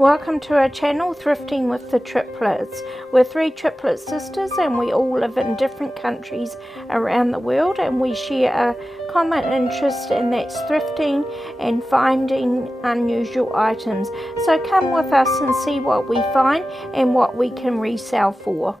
Welcome to our channel, Thrifting with the Triplets. We're three triplet sisters and we all live in different countries around the world, and we share a common interest, and that's thrifting and finding unusual items. So come with us and see what we find and what we can resell for.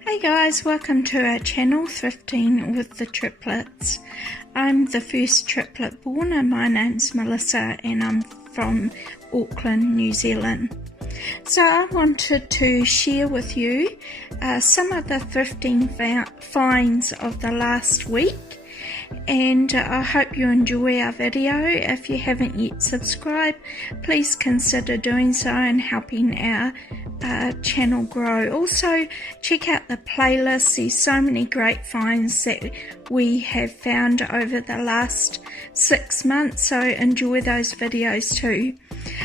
Hey guys, welcome to our channel, Thrifting with the Triplets. I'm the first triplet born and my name's Melissa and I'm from Auckland, New Zealand. So I wanted to share with you some of the thrifting finds of the last week, and I hope you enjoy our video. If you haven't yet subscribed, please consider doing so and helping our channel grow. Also check out the playlist. There's so many great finds that we have found over the last 6 months, so enjoy those videos too.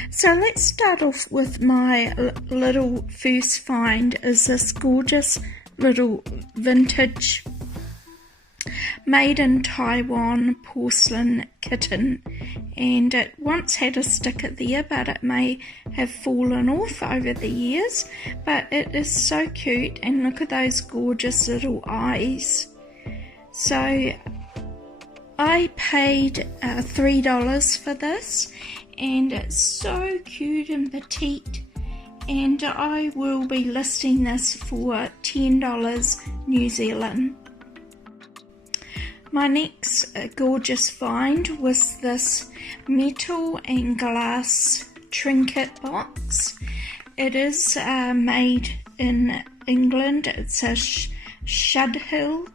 So let's start off with my little first find. Is this gorgeous little vintage made in Taiwan porcelain kitten, and it once had a sticker there, but it may have fallen off over the years, but it is so cute, and look at those gorgeous little eyes. So I paid $3 for this, and it's so cute and petite, and I will be listing this for $10 New Zealand. My next gorgeous find was this metal and glass trinket box. It is made in England. It's a Shudhill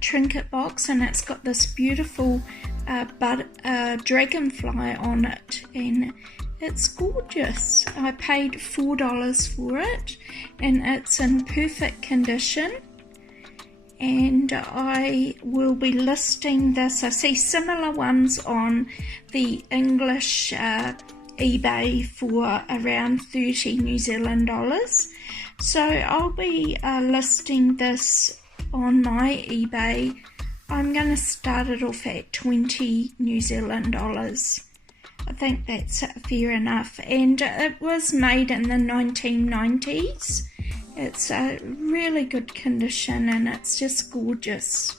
trinket box, and it's got this beautiful dragonfly on it, and it's gorgeous. I paid $4 for it, and it's in perfect condition. And I will be listing this. I see similar ones on the English eBay for around 30 New Zealand dollars. So I'll be listing this on my eBay. I'm going to start it off at 20 New Zealand dollars. I think that's fair enough. And it was made in the 1990s. It's a really good condition and it's just gorgeous.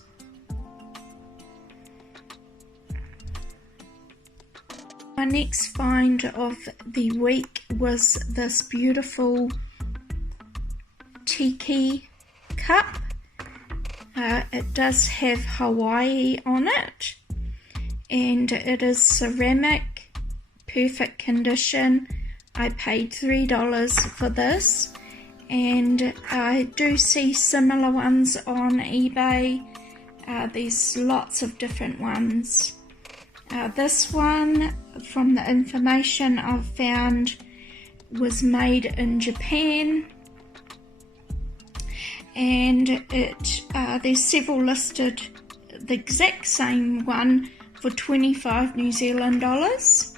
My next find of the week was this beautiful tiki cup. It does have Hawaii on it, and it is ceramic, perfect condition. I paid $3 for this. And I do see similar ones on eBay. There's lots of different ones. This one, from the information I've found, was made in Japan, and there's several listed, the exact same one for 25 New Zealand dollars.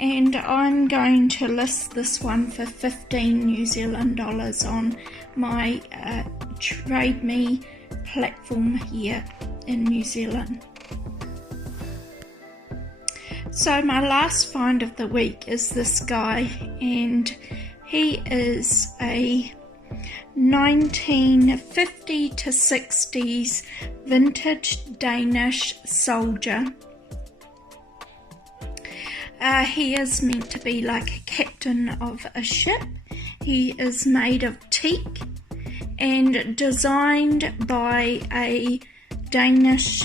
And I'm going to list this one for 15 New Zealand dollars on my Trade Me platform here in New Zealand. So my last find of the week is this guy, and he is a 1950 to 60s vintage Danish soldier. He is meant to be like a captain of a ship. He is made of teak and designed by a Danish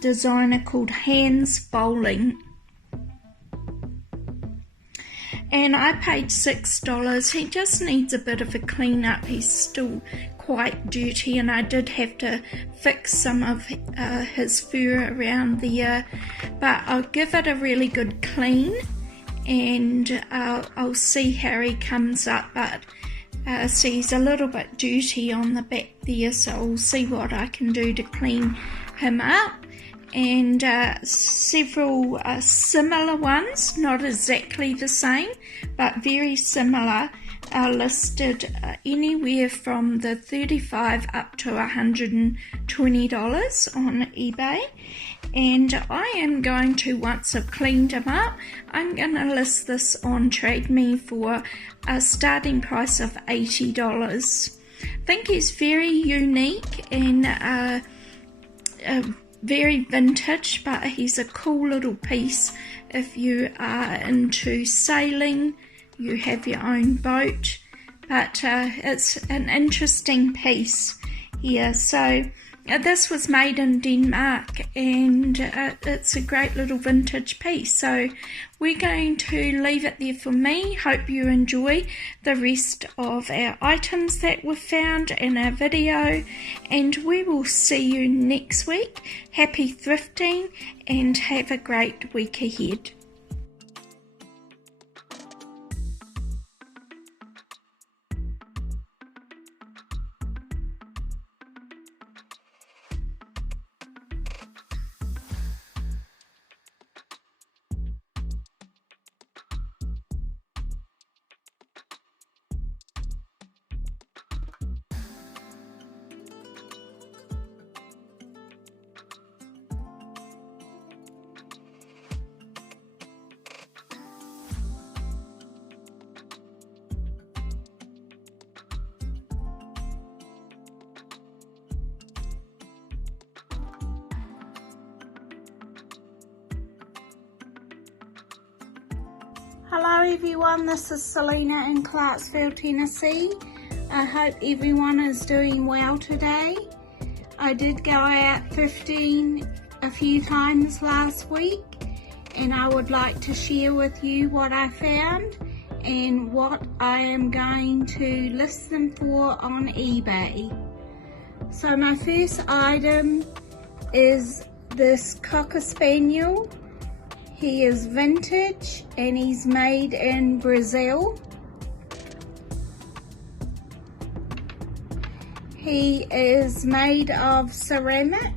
designer called Hans Bowling. And I paid $6. He just needs a bit of a clean up. He's still quite dirty, and I did have to fix some of his fur around the ear, but I'll give it a really good clean, and I'll see how he comes up. But see, he's a little bit dirty on the back there, so I'll see what I can do to clean him up. And several similar ones, not exactly the same, but very similar, are listed anywhere from the $35 up to $120 on eBay. And I am going to, once I've cleaned them up, I'm going to list this on Trade Me for a starting price of $80. I think he's very unique and very vintage, but he's a cool little piece if you are into sailing, you have your own boat, but it's an interesting piece here. So this was made in Denmark, and it's a great little vintage piece. So we're going to leave it there for me. Hope you enjoy the rest of our items that were found in our video, and we will see you next week. Happy thrifting and have a great week ahead. Hello everyone, this is Selena in Clarksville, Tennessee. I hope everyone is doing well today. I did go out thrifting a few times last week, and I would like to share with you what I found and what I am going to list them for on eBay. So my first item is this Cocker Spaniel. He is vintage and he's made in Brazil. He is made of ceramic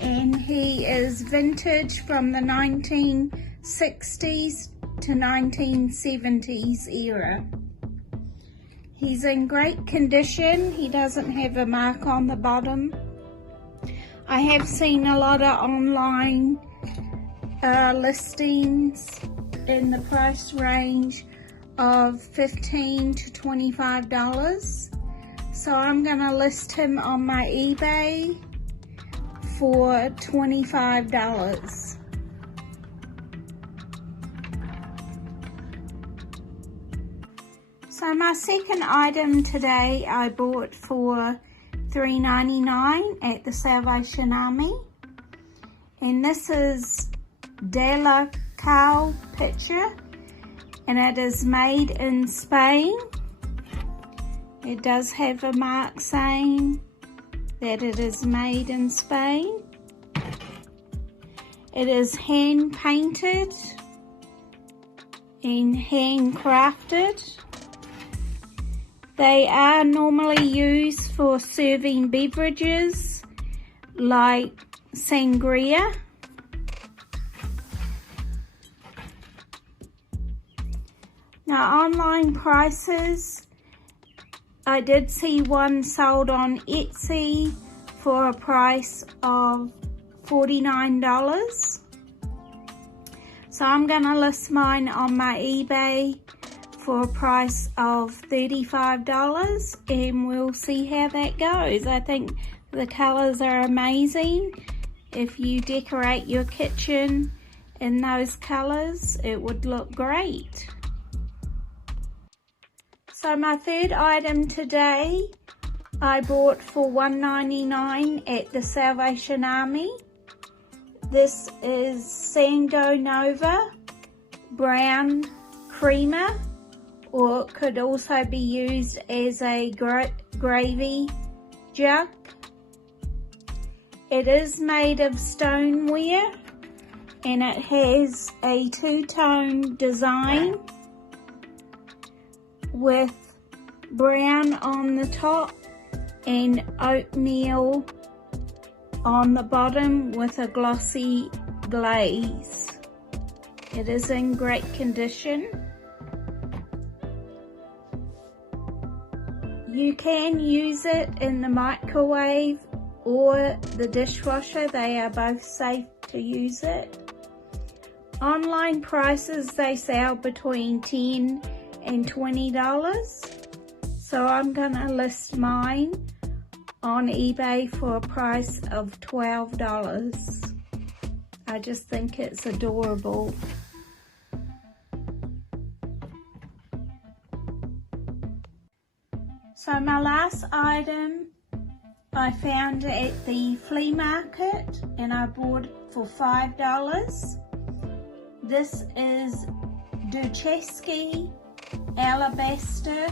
and he is vintage from the 1960s to 1970s era. He's in great condition. He doesn't have a mark on the bottom. I have seen a lot of online listings in the price range of $15 to $25. So I'm gonna list him on my eBay for $25. So my second item today I bought for $3.99 at the Salvation Army, and this is De La Cal picture, and it is made in Spain. It does have a mark saying that it is made in Spain. It is hand painted and handcrafted. They are normally used for serving beverages like sangria. Now, online prices, I did see one sold on Etsy for a price of $49. So I'm gonna list mine on my eBay for a price of $35, and we'll see how that goes. I think the colors are amazing. If you decorate your kitchen in those colors, it would look great. So my third item today I bought for $1.99 at the Salvation Army. This is Sando Nova brown creamer, or it could also be used as a gravy jug. It is made of stoneware and it has a two-tone design with brown on the top and oatmeal on the bottom with a glossy glaze. It is in great condition. You can use it in the microwave or the dishwasher. They are both safe to use it. Online prices, they sell between $10 and $20. So I'm gonna list mine on eBay for a price of $12. I just think it's adorable. So my last item I found at the flea market and I bought it for $5. This is Duchesky Alabaster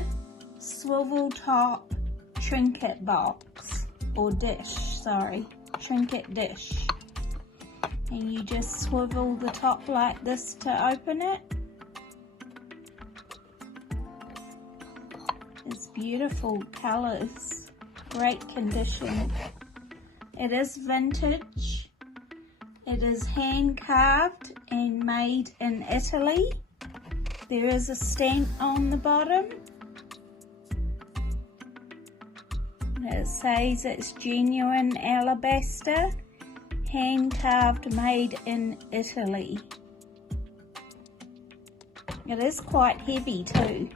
Swivel Top Trinket Box, or dish, sorry, trinket dish. And you just swivel the top like this to open it. It's beautiful colors, great condition. It is vintage. It is hand carved and made in Italy. There is a stamp on the bottom. It says it's genuine alabaster, hand carved, made in Italy. It is quite heavy too.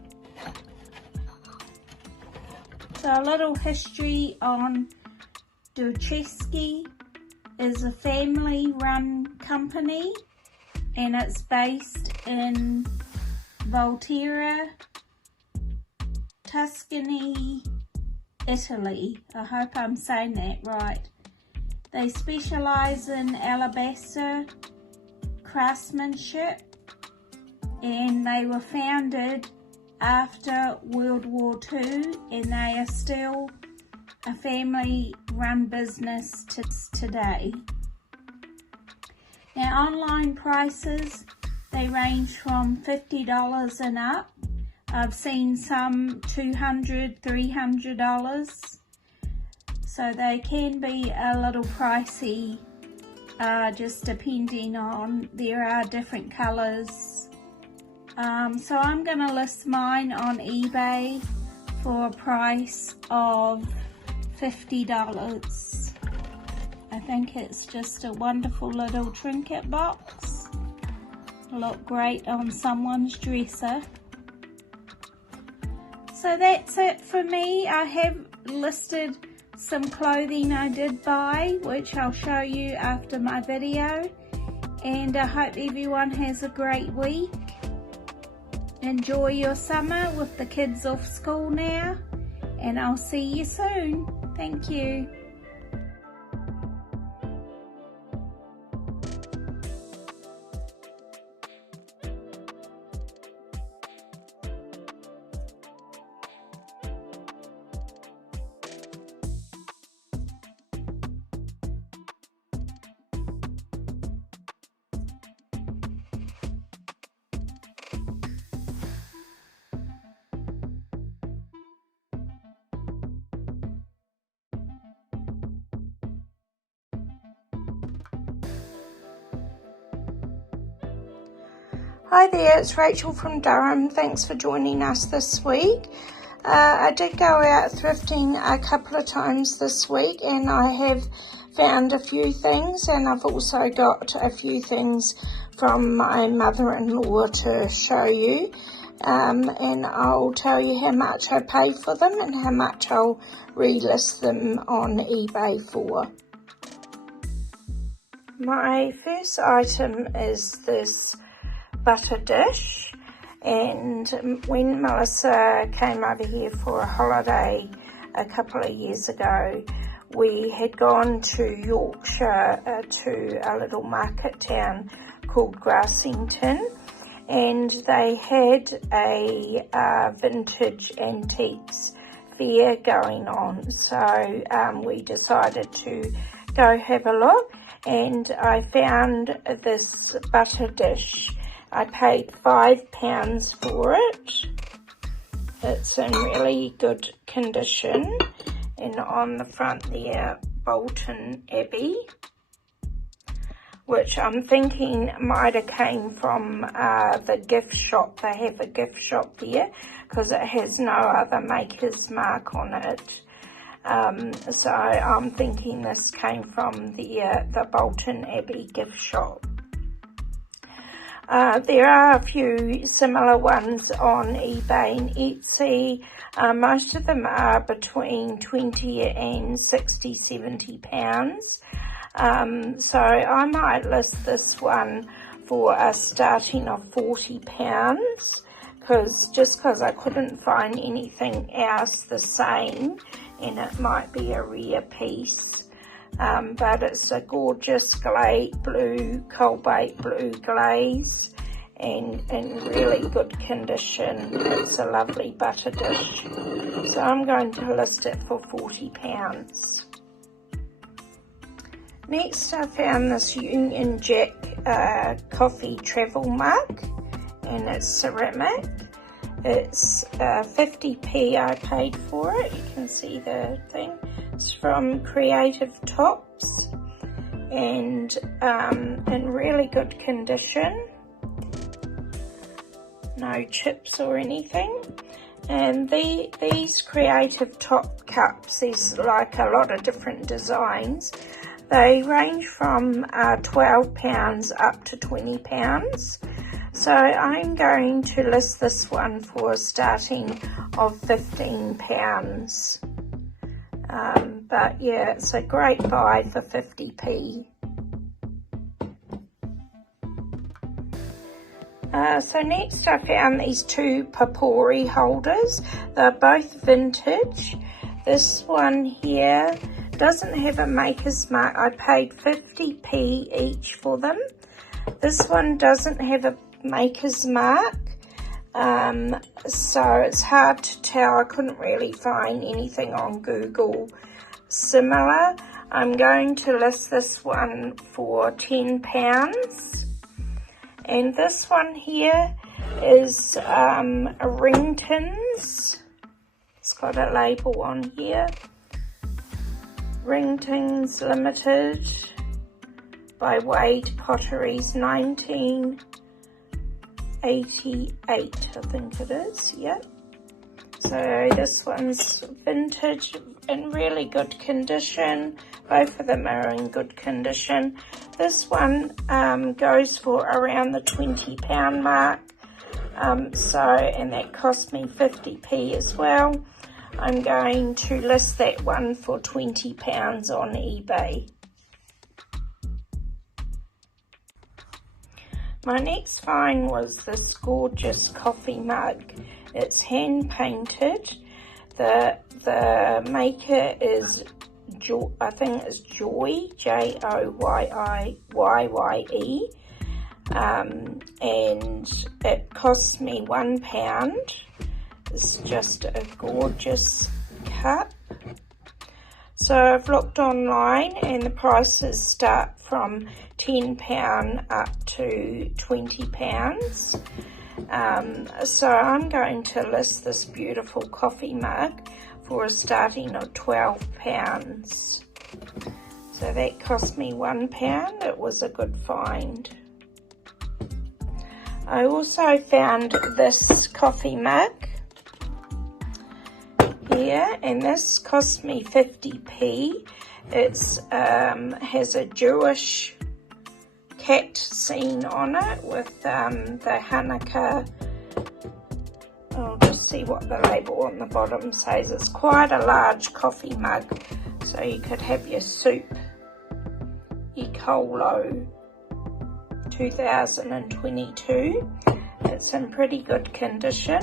So a little history on Duchesky. Is a family-run company and it's based in Volterra, Tuscany, Italy. I hope I'm saying that right. They specialize in alabaster craftsmanship and they were founded after World War II and they are still a family-run business to today. Now online prices, they range from $50 and up. I've seen some $200, $300. So they can be a little pricey, just depending on, there are different colors. So I'm gonna list mine on eBay for a price of $50. I think it's just a wonderful little trinket box. Look great on someone's dresser. So that's it for me. I have listed some clothing I did buy, which I'll show you after my video. And I hope everyone has a great week. Enjoy your summer with the kids off school now. And I'll see you soon. Thank you. Hi there, it's Rachel from Durham. Thanks for joining us this week. I did go out thrifting a couple of times this week and I have found a few things, and I've also got a few things from my mother-in-law to show you. And I'll tell you how much I paid for them and how much I'll relist them on eBay for. My first item is this butter dish. And when Melissa came over here for a holiday a couple of years ago, we had gone to Yorkshire to a little market town called Grassington, and they had a vintage antiques fair going on. So we decided to go have a look, and I found this butter dish. I paid £5 for it. It's in really good condition, and on the front there, Bolton Abbey, which I'm thinking might have came from the gift shop. They have a gift shop there because it has no other maker's mark on it. So I'm thinking this came from the Bolton Abbey gift shop. There are a few similar ones on eBay and Etsy. Most of them are between 20 and 60, 70 pounds. So I might list this one for a starting of £40, just because I couldn't find anything else the same, and it might be a rare piece. But it's a gorgeous cobalt blue glaze, and in really good condition. It's a lovely butter dish. So I'm going to list it for £40. Next, I found this Union Jack coffee travel mug, and it's ceramic. It's 50p I paid for it. You can see the thing. It's from Creative Tops, and in really good condition. No chips or anything. And these Creative Top cups, there's like a lot of different designs. They range from £12 up to £20. So I'm going to list this one for a starting of £15. But yeah, it's a great buy for 50p. So next I found these two papori holders. They're both vintage. This one here doesn't have a maker's mark. I paid 50p each for them. This one doesn't have a maker's mark, so it's hard to tell. I couldn't really find anything on Google similar. I'm going to list this one for £10. And this one here is Ringtons. It's got a label on here. Ringtons Limited by Wade Potteries, 1988, I think it is. Yep. So this one's vintage, in really good condition. Both of them are in good condition. This one goes for around the £20 mark. And that cost me 50p as well. I'm going to list that one for £20 on eBay. My next find was this gorgeous coffee mug. It's hand painted. The maker is, I think it's Joy, Joyye, and it cost me £1. It's just a gorgeous cup. So I've looked online, and the prices start from £10 up to £20. So I'm going to list this beautiful coffee mug for a starting of £12. So that cost me £1. It was a good find. I also found this coffee mug here, and this cost me 50p. It's has a Jewish cat scene on it with the Hanukkah. I'll just see what the label on the bottom says. It's quite a large coffee mug, so you could have your soup. Ecolo 2022. It's in pretty good condition.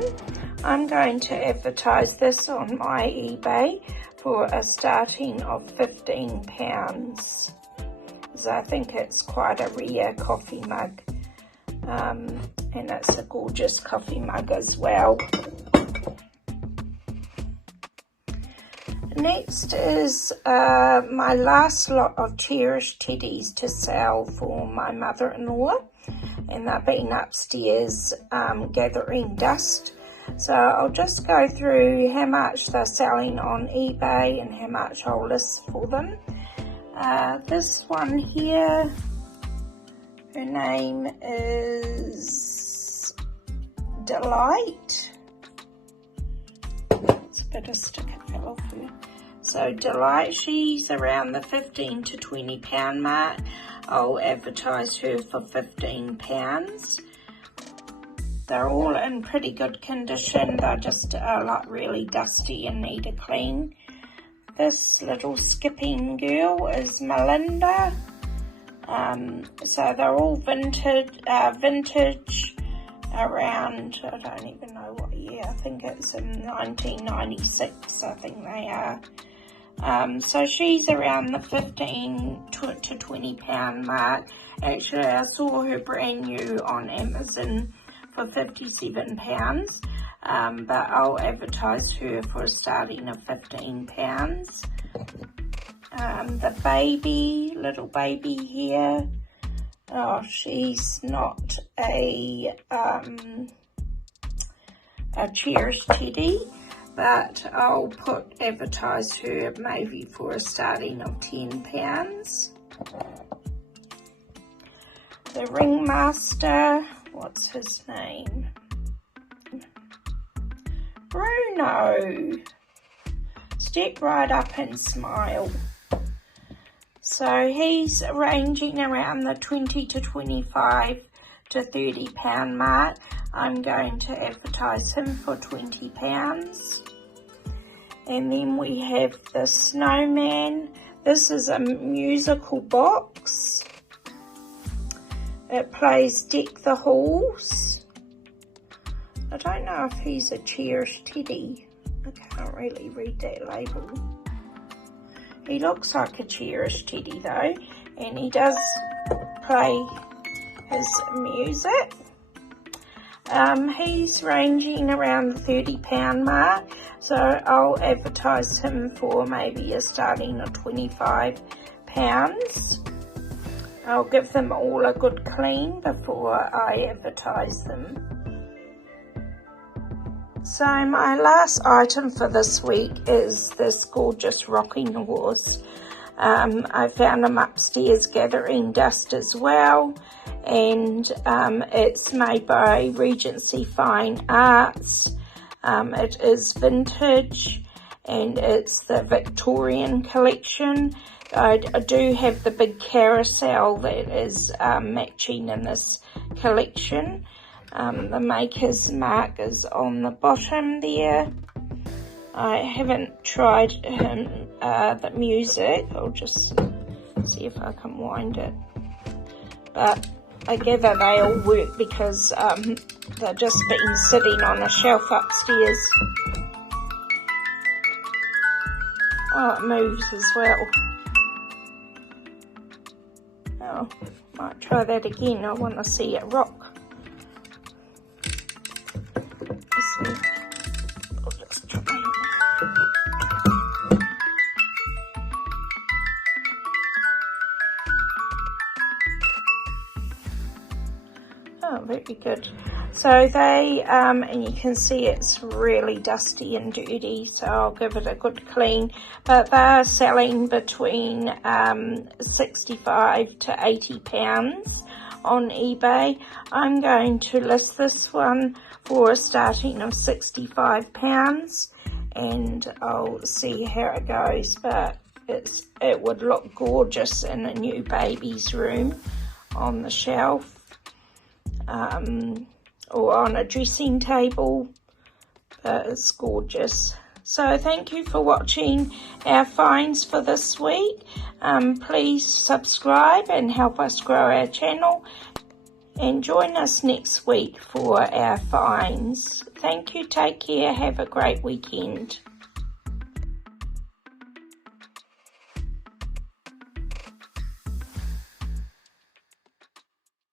I'm going to advertise this on my eBay for a starting of £15. Because I think it's quite a rare coffee mug. And it's a gorgeous coffee mug as well. Next is my last lot of cherished teddies to sell for my mother-in-law, and they've been upstairs gathering dust. So I'll just go through how much they're selling on eBay and how much I'll list for them. This one here, her name is Delight. It's a bit of sticker fell off her. So Delight, she's around the £15 to £20 mark. I'll advertise her for £15. They're all in pretty good condition. They're just like really dusty and need a clean. This little skipping girl is Melinda. So they're all vintage around, I don't even know what year, I think it's in 1996, I think they are. So she's around the £15 to £20 mark. Actually, I saw her brand new on Amazon for £57, but I'll advertise her for a starting of £15. The baby, little baby here, oh, she's not a cherished teddy, but I'll advertise her maybe for a starting of £10. The ringmaster, what's his name? Bruno. Step right up and smile. So he's ranging around the 20 to 25 to £30 mark. I'm going to advertise him for £20. And then we have the snowman. This is a musical box. It plays Deck the Halls. I don't know if he's a cherished teddy. I can't really read that label. He looks like a cherished teddy though, and he does play his music. He's ranging around the £30 mark, so I'll advertise him for maybe a starting of £25. I'll give them all a good clean before I advertise them. So my last item for this week is this gorgeous rocking horse. I found them upstairs gathering dust as well, and it's made by Regency Fine Arts. It is vintage, and it's the Victorian collection. I do have the big carousel that is matching in this collection. The maker's mark is on the bottom there. I haven't tried the music. I'll just see if I can wind it. But I gather they all work because they've just been sitting on a shelf upstairs. Oh, it moves as well. Oh, might try that again. I want to see it rock. I'll just try. Oh, very good. So they, and you can see it's really dusty and dirty, so I'll give it a good clean. But they're selling between 65 to £80 on eBay. I'm going to list this one for a starting of £65, and I'll see how it goes. But it would look gorgeous in a new baby's room on the shelf. Or on a dressing table, but it's gorgeous. So thank you for watching our finds for this week. Please subscribe and help us grow our channel, and join us next week for our finds. Thank you, take care, have a great weekend.